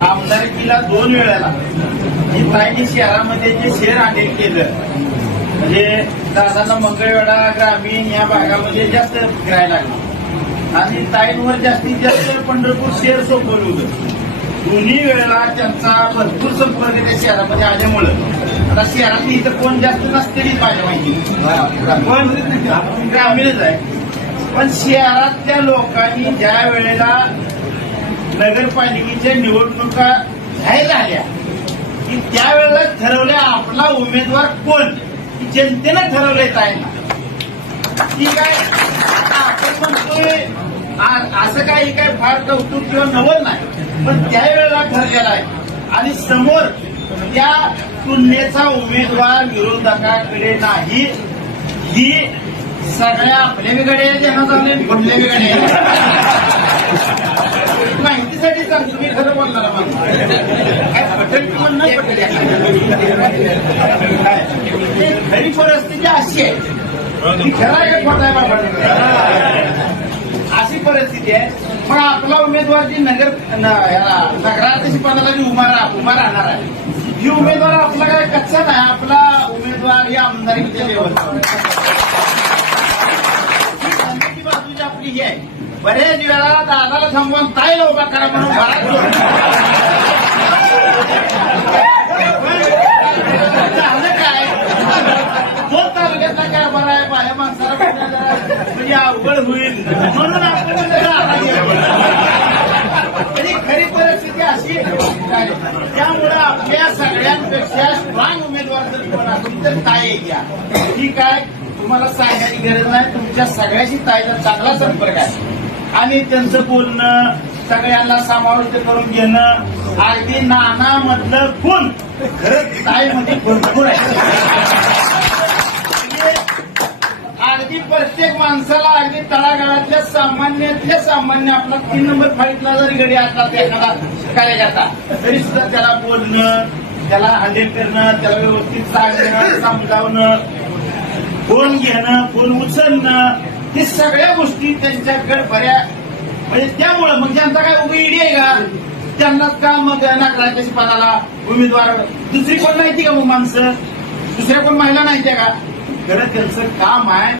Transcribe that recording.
आमदारकीला 2 वेळेला ही ताईने शहरामध्ये जे शेअर अटेंड केलं म्हणजे दादांना मंगळवेढा ग्रामीण या भागामध्ये जास्त फिरायला लागला आणि ताईंवर जास्तीत जास्त पंढरपूर शहर सोपवलं होतं. दोन्ही वेळेला त्यांचा भरपूर संपर्क त्या शहरामध्ये आल्यामुळं आता शहरातली इथं कोण जास्त नसतेली माझ्या माहिती पण ग्रामीणच आहे. पण शहरातल्या लोकांनी ज्या वेळेला नगरपालिकेच्या निवडणुका घ्यायला आल्या की त्यावेळेला ठरवलं आपला उमेदवार कोण जनतेनं ठरवलंय ताईंना. ठीक आहे, आता आपण म्हणतोय असं काही काय फार कौतुक किंवा नवल नाही, पण त्यावेळेला ठरलेला आहे आणि समोर त्या तुलनेचा उमेदवार विरोधकाकडे नाही. ही सगळ्या आपल्या वेगळे ज्यांना झाले कुठल्या वेगळे माहितीसाठी सांगतो मी, खरं बोलणार काय पटेल किंवा नाही पटेल खरी परिस्थिती अशी आहे की खरा एक खोटा आहे बाबा, अशी परिस्थिती आहे. मग आपला उमेदवार जी नगराध्यक्षपदाला जी उभा राहणार आहे ही उमेदवार आपला काय कच्चा नाही. आपला उमेदवार ही आमदारकीच्या लेवलचा बाजूची आपली ही आहे. बरेच वेळा दादाला थांबवून ताईला उभा करा म्हणून झालं काय जो तालुक्यातला काय बरा आहे बाह्य माणसाला म्हणजे अवघड होईल म्हणून आपण म्हणजे खरी परिस्थिती अशी त्यामुळं आपल्या सगळ्यांपेक्षा स्ट्रॉंग उमेदवार जर कोण असेल तर ताई घ्या. ठीक आहे, तुम्हाला सांगायची गरज नाही, तुमच्या सगळ्याशी ताईचा चांगला संपर्क आहे आणि त्यांचं बोलणं सगळ्यांना समाविष्ट करून घेणं अगदी नानामधलं गुण खरंच ताईमध्ये भरपूर आहे. अगदी प्रत्येक माणसाला अगदी तळागाळातल्या सामान्यातल्या सामान्य आपला 3 नंबर फाईटला जरी गडी असला एखादा कार्यकर्ता तरी सुद्धा त्याला बोलणं, त्याला हँडल करणं, त्याला व्यवस्थित सांगणं, समजावणं, फोन घेणं, फोन उचलणं, हे सगळ्या गोष्टी त्यांच्याकडे बऱ्या म्हणजे त्यामुळं मग त्यांचा काय उभी ईडी आहे का त्यांनाच का मग नगराध्यक्ष पदाला उमेदवार दुसरी कोण नाहीती का मग माणसं दुसऱ्या कोण महिला नाहीत्या का. खरं त्यांचं काम आहे.